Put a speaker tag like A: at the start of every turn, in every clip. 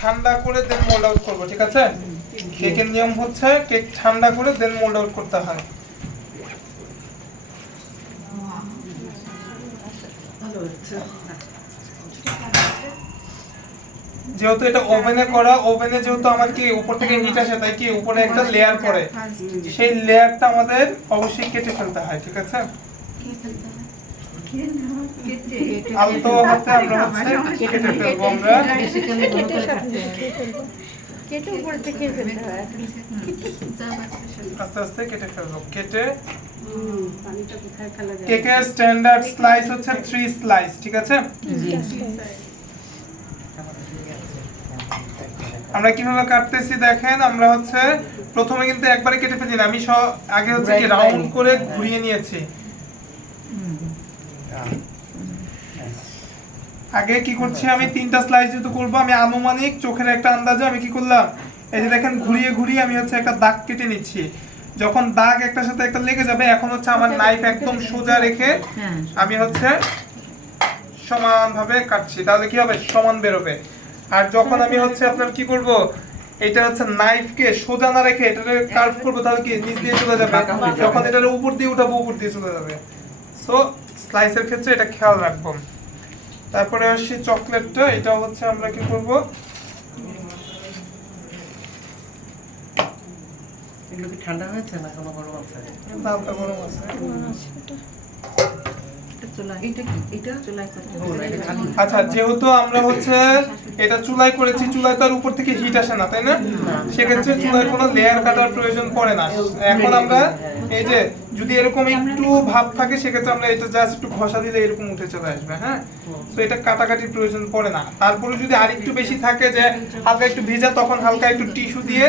A: ঠান্ডা করে দেন mould out করব, ঠিক আছে? কেকের নিয়ম হচ্ছে কেক ঠান্ডা করে দেন মোল্ড আউট করতে হয়। যেহেতু এটা ওভেনে করা ওভেনে যেহেতু আমার কি উপর থেকে হিট আসে, তাই কি উপরে একটা লেয়ার পড়ে। সেই লেয়ারটা আমাদের অবশ্যই কেটে ফেলতে হয়, ঠিক আছে? আলতো হাতে আমরা হচ্ছে কেটে ফেলব আমরা।
B: কেটে উপর থেকে
A: আস্তে আস্তে কেটে ফেলব। কেটে
C: পানিটা কোথায় ফেলা যায়
A: কেকের স্ট্যান্ডার্ড স্লাইস হচ্ছে থ্রি স্লাইস ঠিক আছে? আমরা কীভাবে কাটতেছি দেখেন আমরা হচ্ছে প্রথমে কিন্তু একবারে কেটে ফেলি না। আমি সব আগে হচ্ছে কি রাউন্ড করে ঘুরিয়ে নিয়েছি। আগে কি করছি আমি? তিনটা স্লাইস যেহেতু করব আমি আনুমানিক চোখের একটা আন্দাজে আমি কি করলাম? এই যে দেখেন ঘুরিয়ে ঘুরিয়ে আমি হচ্ছে একটা দাগ কেটে নিচ্ছি। যখন দাগ একটার সাথে একটা লেগে যাবে এখন হচ্ছে আমার নাইফ একদম সোজা রেখে
C: হ্যাঁ।
A: আমি হচ্ছে সমানভাবে কাটছি। তাহলে কি হবে? সমান বেরোবে। আর যখন আমি হচ্ছে আপনার কি করব? এটা হচ্ছে নাইফকে সোজা না রেখে এটাকে কার্ভ করব তাহলে কি নিচ দিয়ে চলে যাবে। যখন এটার উপর দিয়ে উঠাবো উপর দিয়ে চলে যাবে। সো স্লাইসের ক্ষেত্রে এটা খেয়াল রাখব। তারপরে আসছি চকলেটটা এটা হচ্ছে আমরা কি করব?
D: এগুলো কি ঠান্ডা হয়েছে না কোনো গরম আছে?
A: হালকা গরম আছে।
C: চুলা এটা কি? এটা চুলায় করতে
D: ও, এটা খালি।
A: আচ্ছা যেহেতু আমরা হচ্ছে এটা চুলায় করেছি, চুলায় তো আর উপর থেকে হিট আসে না, তাই না? সেক্ষেত্রে চুলায় কোনো লেয়ার কাটার প্রয়োজন পড়ে না। এখন আমরা এই যে যদি এরকম একটু ভাব থাকে, সেক্ষেত্রে আমরা এটা জাস্ট একটু ঘষা দিলে এরকম উঠে চলে আসবে হ্যাঁ? তো এটা কাটাকাটির প্রয়োজন পড়ে না। তারপরে যদি আর একটু বেশি থাকে যে হালকা একটু ভিজা, তখন হালকা একটু টিস্যু দিয়ে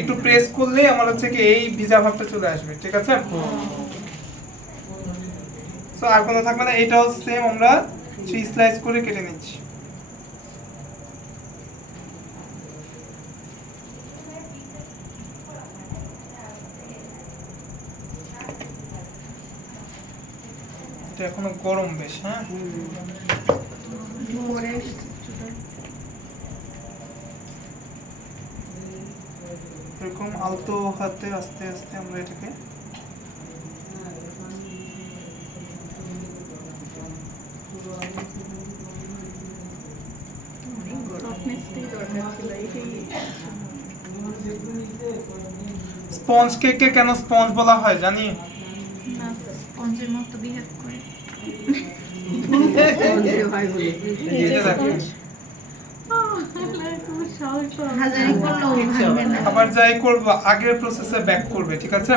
A: একটু প্রেস করলেই আমার হচ্ছে কি এই ভিজা ভাবটা চলে আসবে, ঠিক আছে? তো আর কোনো থাকবে না, এটাও সেম আমরা থ্রি স্লাইস করে কেটে নিচ্ছি। এখনও গরম বেশ হ্যাঁ? এরকম আলতো হাতে আস্তে আস্তে আমরা এটাকে স্পঞ্জ কেককে কেন স্পঞ্জ বলা হয়, জানি
B: স্পঞ্জের মতো বিহেভ করে
C: হয় বলে
A: এই যে দেখেন
B: হাজারি করলেও ভাঙবে না
A: আবার যাই করব আগের প্রসেসে ব্যাক করবে ঠিক আছে?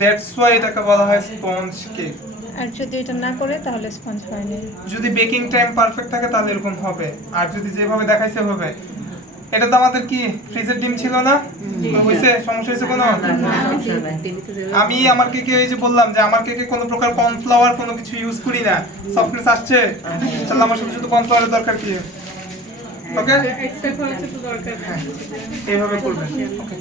A: দ্যাটস ওয়াই এটাকে বলা হয় স্পঞ্জ কেক
E: আর যদি এটা না করে তাহলে স্পঞ্জ হয় না।
A: যদি বেকিং টাইম পারফেক্ট থাকে তাহলে এরকম হবে। আর যদি যেভাবে দেখাইছে হবে এটা তো আমাদের কি ফ্রিজের ডিম ছিল না? হয়েছে হইছে সমস্যা হয়েছে কোনো? আমি আমার কেকে এই যে বললাম যে আমার কেকে কোনো প্রকার কর্নফ্লাওয়ার কোনো কিছু ইউজ করি না। সফটনেস আসছে। তাহলে আমার শুধু শুধু কর্নফ্লাওয়ারের দরকার কি? ওকে এইভাবে করবেন। ওকে